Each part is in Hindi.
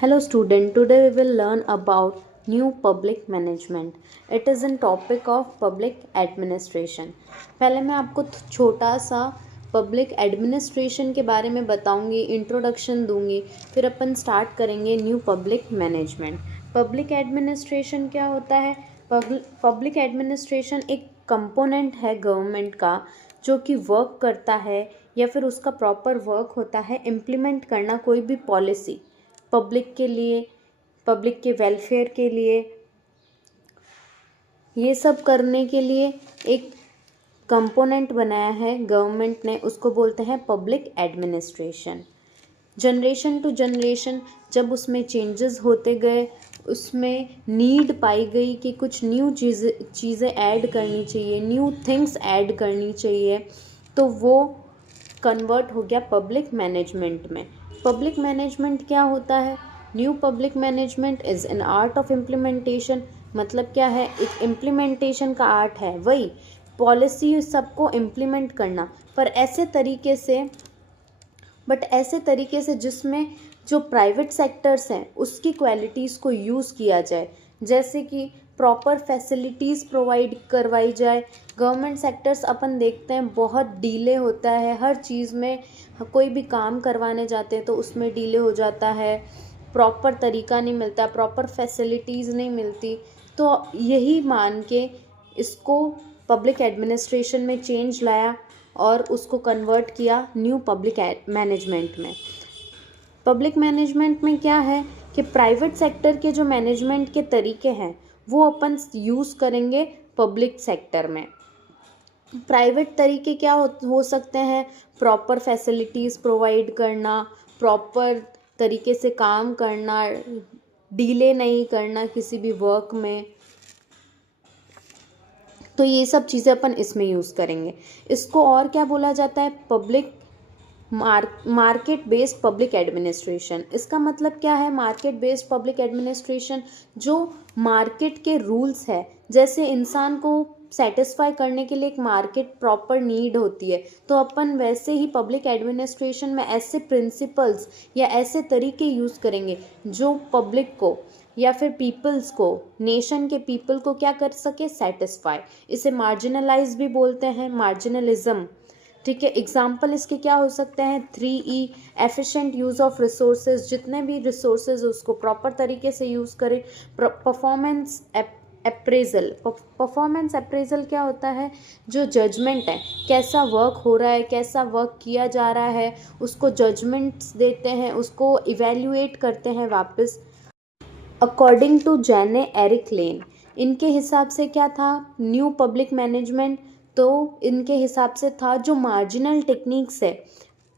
Hello student, today we will learn about new public management. It is in topic of public administration. पहले मैं आपको छोटा सा पब्लिक एडमिनिस्ट्रेशन के बारे में बताऊंगी, इंट्रोडक्शन दूंगी, फिर अपन स्टार्ट करेंगे new public management. Public administration क्या होता है? पब्लिक एडमिनिस्ट्रेशन एक कंपोनेंट है गवर्नमेंट का जो कि वर्क करता है या फिर उसका प्रॉपर वर्क होता है इम्प्लीमेंट करना कोई भी पॉलिसी पब्लिक के लिए, पब्लिक के वेलफेयर के लिए. ये सब करने के लिए एक कंपोनेंट बनाया है गवर्नमेंट ने, उसको बोलते हैं public administration. Generation to generation जब उसमें चेंजेस होते गए, उसमें नीड पाई गई कि कुछ न्यू चीज़ें ऐड करनी चाहिए, न्यू थिंग्स ऐड करनी चाहिए, तो वो कन्वर्ट हो गया पब्लिक मैनेजमेंट में. पब्लिक मैनेजमेंट क्या होता है? New public management is an art of implementation. मतलब क्या है? एक इम्प्लीमेंटेशन का आर्ट है, वही पॉलिसी सबको इम्प्लीमेंट करना, पर ऐसे तरीके से जिसमें जो प्राइवेट सेक्टर्स हैं उसकी क्वालिटीज़ को यूज़ किया जाए, जैसे कि प्रॉपर फैसिलिटीज़ प्रोवाइड करवाई जाए. गवर्नमेंट सेक्टर्स अपन देखते हैं बहुत डीले होता है हर चीज़ में. कोई भी काम करवाने जाते हैं तो उसमें डीले हो जाता है, प्रॉपर तरीका नहीं मिलता, प्रॉपर फैसिलिटीज़ नहीं मिलती. तो यही मान के इसको पब्लिक एडमिनिस्ट्रेशन में चेंज लाया और उसको कन्वर्ट किया न्यू पब्लिक मैनेजमेंट में. पब्लिक मैनेजमेंट में क्या है कि प्राइवेट सेक्टर के जो मैनेजमेंट के तरीके हैं वो अपन यूज़ करेंगे पब्लिक सेक्टर में. प्राइवेट तरीके क्या हो सकते हैं? प्रॉपर फैसिलिटीज़ प्रोवाइड करना, प्रॉपर तरीके से काम करना, डीले नहीं करना किसी भी वर्क में. तो ये सब चीज़ें अपन इसमें यूज़ करेंगे. इसको और क्या बोला जाता है? Public market based public administration. इसका मतलब क्या है? मार्केट बेस्ड पब्लिक एडमिनिस्ट्रेशन जो मार्केट के रूल्स है, जैसे इंसान को सेटिस्फाई करने के लिए एक मार्केट प्रॉपर नीड होती है, तो अपन वैसे ही पब्लिक एडमिनिस्ट्रेशन में ऐसे प्रिंसिपल्स या ऐसे तरीके यूज़ करेंगे जो पब्लिक को या फिर पीपल्स को, नेशन के पीपल को क्या कर सके? सेटिस्फाई. इसे मार्जिनलाइज भी बोलते हैं, मार्जिनलिज्म. ठीक है, एग्जाम्पल इसके क्या हो सकते हैं? 3E efficient use of resources. जितने भी रिसोर्सेज उसको प्रॉपर तरीके से यूज़ करें. Performance appraisal. परफॉर्मेंस अप्रेजल क्या होता है? जो जजमेंट है, कैसा वर्क हो रहा है, कैसा वर्क किया जा रहा है, उसको जजमेंट्स देते हैं, उसको इवेल्युएट करते हैं वापस. अकॉर्डिंग टू जेने एरिक लेन, इनके हिसाब से क्या था न्यू पब्लिक मैनेजमेंट? तो इनके हिसाब से था जो मार्जिनल टेक्निक्स है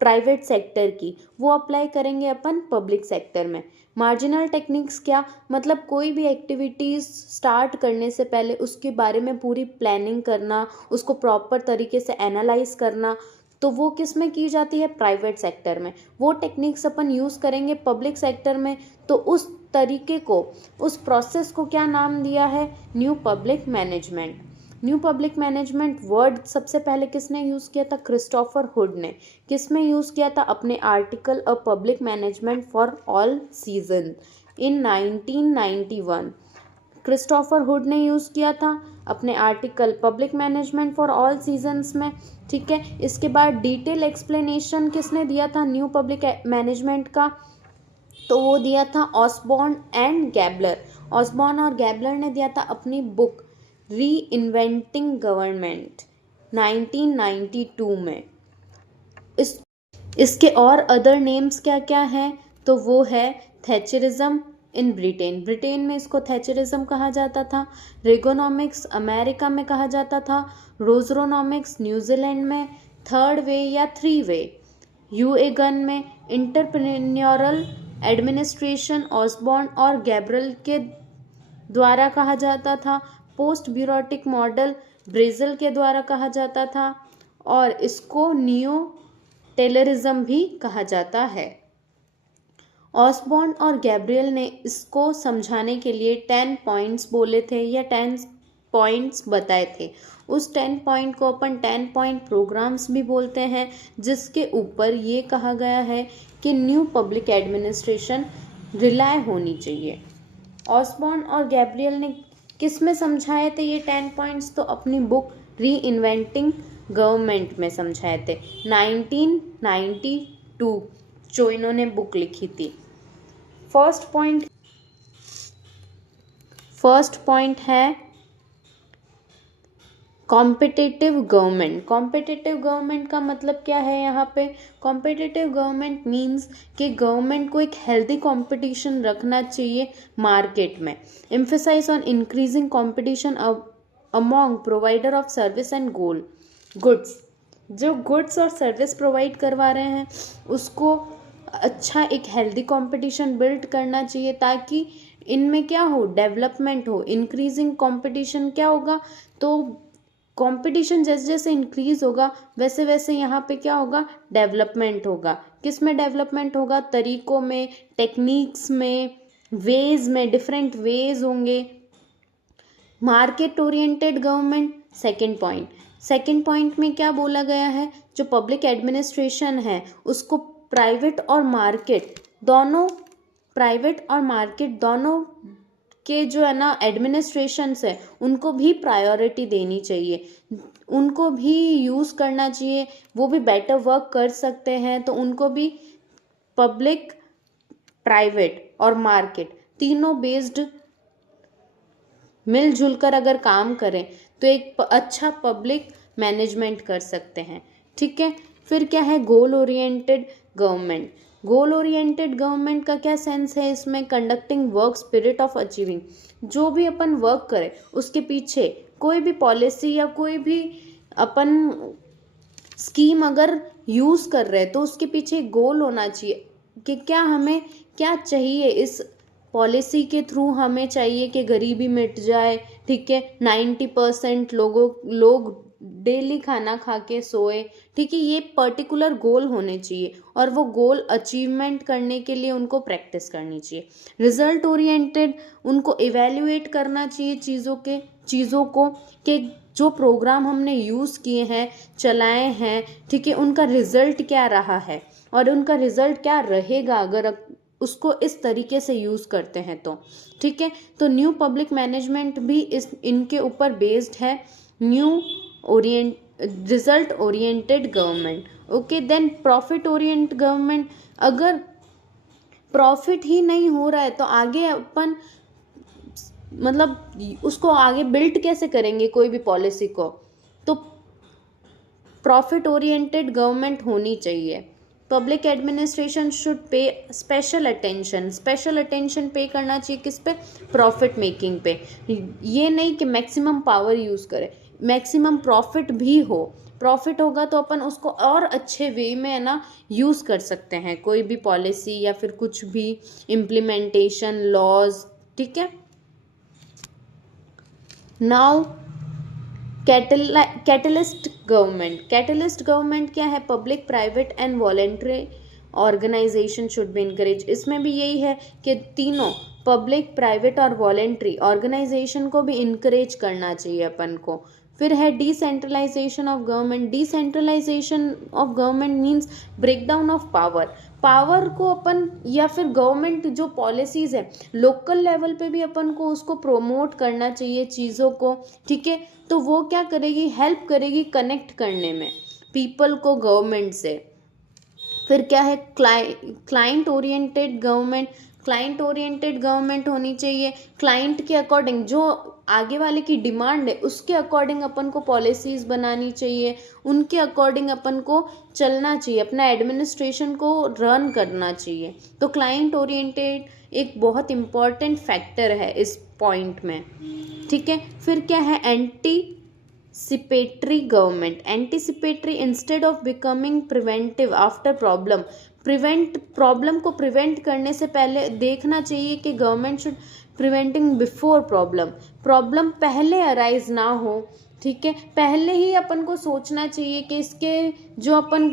प्राइवेट सेक्टर की वो अप्लाई करेंगे अपन पब्लिक सेक्टर में. मार्जिनल टेक्निक्स क्या मतलब? कोई भी एक्टिविटीज़ स्टार्ट करने से पहले उसके बारे में पूरी प्लानिंग करना, उसको प्रॉपर तरीके से एनालाइज करना, तो वो किस में की जाती है? प्राइवेट सेक्टर में. वो टेक्निक्स अपन यूज़ करेंगे पब्लिक सेक्टर में. तो उस तरीके को, उस प्रोसेस को क्या नाम दिया है? New public management. New public management word सबसे पहले किसने यूज़ किया था? क्रिस्टोफर हुड ने. किस में यूज़ किया था? अपने article a public management for all season in 1991. Christopher hood ने यूज़ किया था अपने article public management for all seasons में. ठीक है, इसके बाद डिटेल एक्सप्लेनेशन किसने दिया था न्यू पब्लिक मैनेजमेंट का? तो वो दिया था ऑसबॉर्न एंड गैबलर. ऑसबॉर्न और गैबलर ने दिया था अपनी बुक री इन्वेंटिंग गवर्नमेंट 1992 में. इसके और अदर नेम्स क्या क्या हैं? तो वो है थैचरिज्म इन ब्रिटेन. ब्रिटेन में इसको थैचरिज्म कहा जाता था. रेगोनॉमिक्स अमेरिका में कहा जाता था. रोजरोनॉमिक्स न्यूजीलैंड में. थर्ड वे या 3 वे यूएगन में. इंटरप्रेन्योरल एडमिनिस्ट्रेशन ऑसबॉर्न और गैब्रल के द्वारा कहा जाता था. पोस्ट ब्यूरोटिक मॉडल ब्रेजिल के द्वारा कहा जाता था और इसको नियो टेलरिज्म भी कहा जाता है. ऑसबॉर्न और गैब्रियल ने इसको समझाने के लिए 10 पॉइंट्स बोले थे या 10 पॉइंट्स बताए थे. उस 10 पॉइंट को अपन 10 पॉइंट प्रोग्राम्स भी बोलते हैं, जिसके ऊपर ये कहा गया है कि न्यू पब्लिक एडमिनिस्ट्रेशन रिलाय होनी चाहिए। ऑसबॉर्न और गैब्रियल ने किस में समझाए थे ये 10 पॉइंट्स? तो अपनी बुक री इन्वेंटिंग गवर्नमेंट में समझाए थे, 1992 जो इन्होंने बुक लिखी थी। फर्स्ट पॉइंट है कॉम्पिटिटिव गवर्नमेंट। कॉम्पिटिटिव गवर्नमेंट का मतलब क्या है यहाँ पे? कॉम्पिटिटिव गवर्नमेंट मीन्स कि गवर्नमेंट को एक हेल्दी कंपटीशन रखना चाहिए मार्केट में। Emphasise on increasing competition among provider of service and goods. जो गुड्स और सर्विस प्रोवाइड करवा रहे हैं उसको अच्छा एक हेल्दी कंपटीशन बिल्ड करना चाहिए ताकि इनमें क्या हो, डेवलपमेंट हो। इंक्रीजिंग कंपटीशन क्या होगा? तो कंपटीशन जैसे जैसे इंक्रीज होगा वैसे वैसे यहाँ पे क्या होगा, डेवलपमेंट होगा। किस में डेवलपमेंट होगा? तरीकों में, टेक्निक्स में, वेज में, डिफरेंट वेज होंगे। Market oriented government second point में क्या बोला गया है? जो पब्लिक एडमिनिस्ट्रेशन है उसको प्राइवेट और मार्केट दोनों के जो है ना एडमिनिस्ट्रेशंस है उनको भी प्रायोरिटी देनी चाहिए, उनको भी यूज़ करना चाहिए। वो भी बेटर वर्क कर सकते हैं तो उनको भी पब्लिक, प्राइवेट और मार्केट तीनों बेस्ड मिलजुल कर अगर काम करें तो एक अच्छा पब्लिक मैनेजमेंट कर सकते हैं। ठीक है, फिर क्या है? Goal oriented government. Goal oriented government का क्या सेंस है इसमें? Conducting work spirit of achieving. जो भी अपन वर्क करें उसके पीछे कोई भी पॉलिसी या कोई भी अपन स्कीम अगर यूज़ कर रहे हैं तो उसके पीछे गोल होना चाहिए कि क्या हमें क्या चाहिए। इस पॉलिसी के थ्रू हमें चाहिए कि गरीबी मिट जाए, ठीक है, 90% लोग डेली खाना खा के सोए, ठीक है। ये पर्टिकुलर गोल होने चाहिए और वो गोल अचीवमेंट करने के लिए उनको प्रैक्टिस करनी चाहिए। रिजल्ट ओरिएंटेड, उनको इवेल्युएट करना चाहिए चीज़ों को कि जो प्रोग्राम हमने यूज़ किए हैं, चलाए हैं, ठीक है, उनका रिजल्ट क्या रहा है और उनका रिजल्ट क्या रहेगा अगर उसको इस तरीके से यूज़ करते हैं तो, ठीक है। तो न्यू पब्लिक मैनेजमेंट भी इनके ऊपर बेस्ड है, result oriented government. Okay, then profit oriented government. अगर प्रॉफिट ही नहीं हो रहा है तो आगे अपन मतलब उसको आगे बिल्ड कैसे करेंगे कोई भी पॉलिसी को? तो प्रॉफिट ओरिएंटेड गवर्नमेंट होनी चाहिए। Public administration should pay special attention पे करना चाहिए किस पे? प्रॉफिट मेकिंग पे। ये नहीं कि मैक्सिमम पावर यूज़ करें, मैक्सिमम प्रॉफिट भी हो। प्रॉफिट होगा तो अपन उसको और अच्छे वे में है ना यूज़ कर सकते हैं, कोई भी पॉलिसी या फिर कुछ भी इम्प्लीमेंटेशन लॉज, ठीक है। नाउ कैटलिस्ट गवर्नमेंट क्या है? Public, private and voluntary organisation should be encourage. इसमें भी यही है कि तीनों पब्लिक, प्राइवेट और वॉलेंट्री ऑर्गेनाइजेशन को भी इनकरेज करना चाहिए अपन को। फिर है decentralisation of government. Decentralisation of government means breakdown of power को अपन या फिर गवर्नमेंट जो पॉलिसीज़ है लोकल लेवल पे भी अपन को उसको प्रोमोट करना चाहिए चीज़ों को, ठीक है। तो वो क्या करेगी? हेल्प करेगी कनेक्ट करने में पीपल को गवर्नमेंट से। फिर क्या है? क्लाइंट ओरिएंटेड गवर्नमेंट होनी चाहिए। क्लाइंट के अकॉर्डिंग, जो आगे वाले की डिमांड है उसके अकॉर्डिंग अपन को पॉलिसीज़ बनानी चाहिए, उनके अकॉर्डिंग अपन को चलना चाहिए, अपना एडमिनिस्ट्रेशन को रन करना चाहिए। तो क्लाइंट ओरिएंटेड एक बहुत इम्पॉर्टेंट फैक्टर है इस पॉइंट में, ठीक है। फिर क्या है? Anticipatory government. Anticipatory, instead of becoming preventive after problem को प्रिवेंट करने से पहले देखना चाहिए कि government should preventing before problem पहले अराइज ना हो, ठीक है। पहले ही अपन को सोचना चाहिए कि इसके जो अपन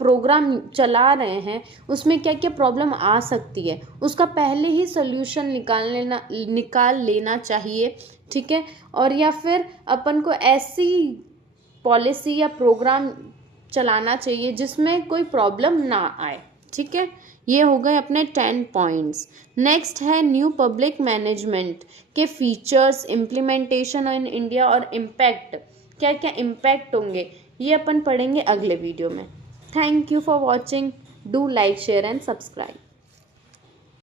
प्रोग्राम चला रहे हैं उसमें क्या क्या प्रॉब्लम आ सकती है, उसका पहले ही सोल्यूशन निकाल लेना चाहिए, ठीक है। और या फिर अपन को ऐसी पॉलिसी या प्रोग्राम चलाना चाहिए जिसमें कोई प्रॉब्लम ना आए, ठीक है। ये हो गए अपने 10 पॉइंट्स। नेक्स्ट है न्यू पब्लिक मैनेजमेंट के फीचर्स, इम्प्लीमेंटेशन इन इंडिया और इम्पैक्ट, क्या क्या इम्पैक्ट होंगे ये अपन पढ़ेंगे अगले वीडियो में। Thank you for watching, do like share and subscribe.